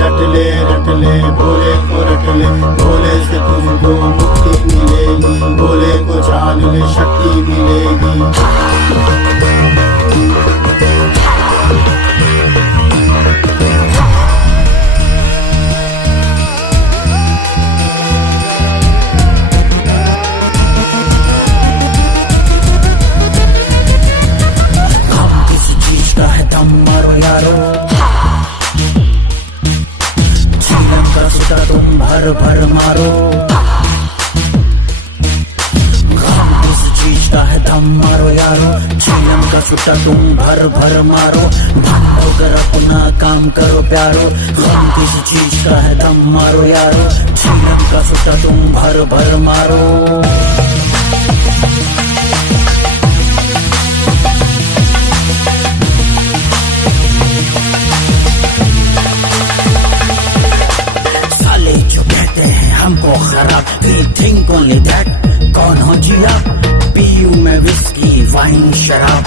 रट ले भोले को रट ले, भोले से तुझको मुक्ति मिलेगी, भोले को जान ले शक्ति मिलेगी। तुम भर भर मारो, किस चीज का है दम मारो यारो, चीलम का छुट्टा तुम भर भर मारो, भागो कर अपना काम करो प्यारो, हम किस चीज का है दम मारो यारो, चीलम का छुट्टा तुम भर भर मारो। हमको खराब we think only that, कौन हो जी आप, पीयू में विस्की वाइन शराब,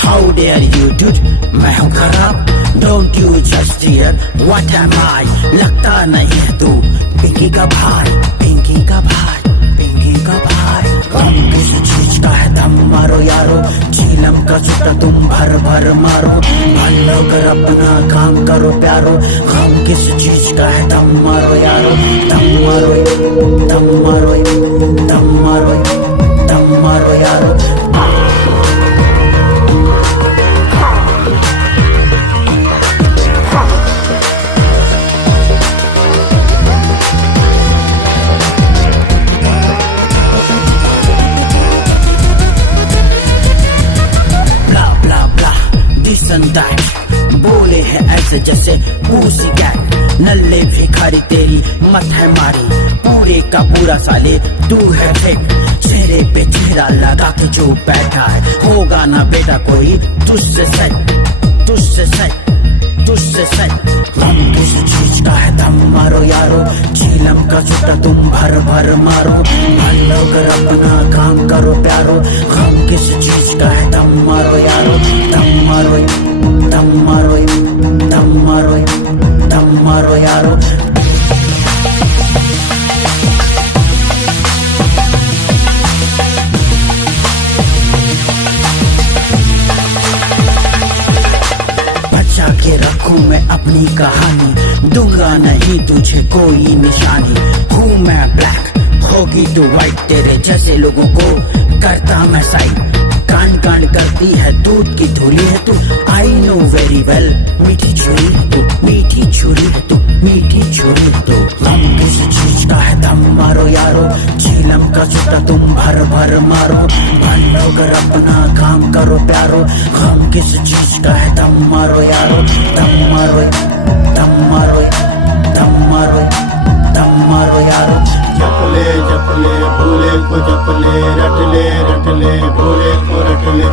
how dare you dude, मैं हूँ खराब, don't you just dare, what am I, लगता नहीं है तू पिंकी का भाई, पिंकी का भाई, पिंकी का भाई। हम किसी चीज का है दम मारो यारो, चीलम का छुट्टा तुम भर भर मारो, भलो कर अपना काम करो प्यारो, हम किस चीज का है दम मारो यारो, दम मारो, दम मारो, दम मारो, दम मारो यारो। बोले है ऐसे जैसे पूसी गैंग, नल्ले भिखारी तेरी मत है मारी, पूरे का पूरा साले तू है फेक, चेहरे पे चेहरा लगा के जो बैठा है, होगा ना बेटा कोई तुझसे सेट, तुझसे सेट, तुझसे सेट। हम किसी चीज का है दम मारो यारो, चीलम का छुट्टा तुम भर भर मारो, भलो कर अपना काम करो प्यारो, हम किस चीज का है दम मारो यारो, दम मारो, दम मारो, दम मारो, दम मारो यारो। बचा के रखूं मैं अपनी कहानी, दूंगा नहीं तुझे कोई निशानी, हूँ मैं ब्लैक होगी तो व्हाइट, तेरे जैसे लोगों को करता मैं साइड, कांड कांड करती है दूध की धूली है तू, आई नो वेरी वेल, मीठी छुरी है तू, मीठी छुरी है तू, मीठी छुरी है तू। हम किसी चीज का है दम मारो यारो, चीलम का छुट्टा तुम भर भर मारो, भलो कर अपना काम करो प्यारो, हम किस चीज का है दम मारो यारो, दम मारो, दम मारो, दम मारो, दम मारो यारो। जप ले भोले को जप ले, रट ले भोले को रट ले,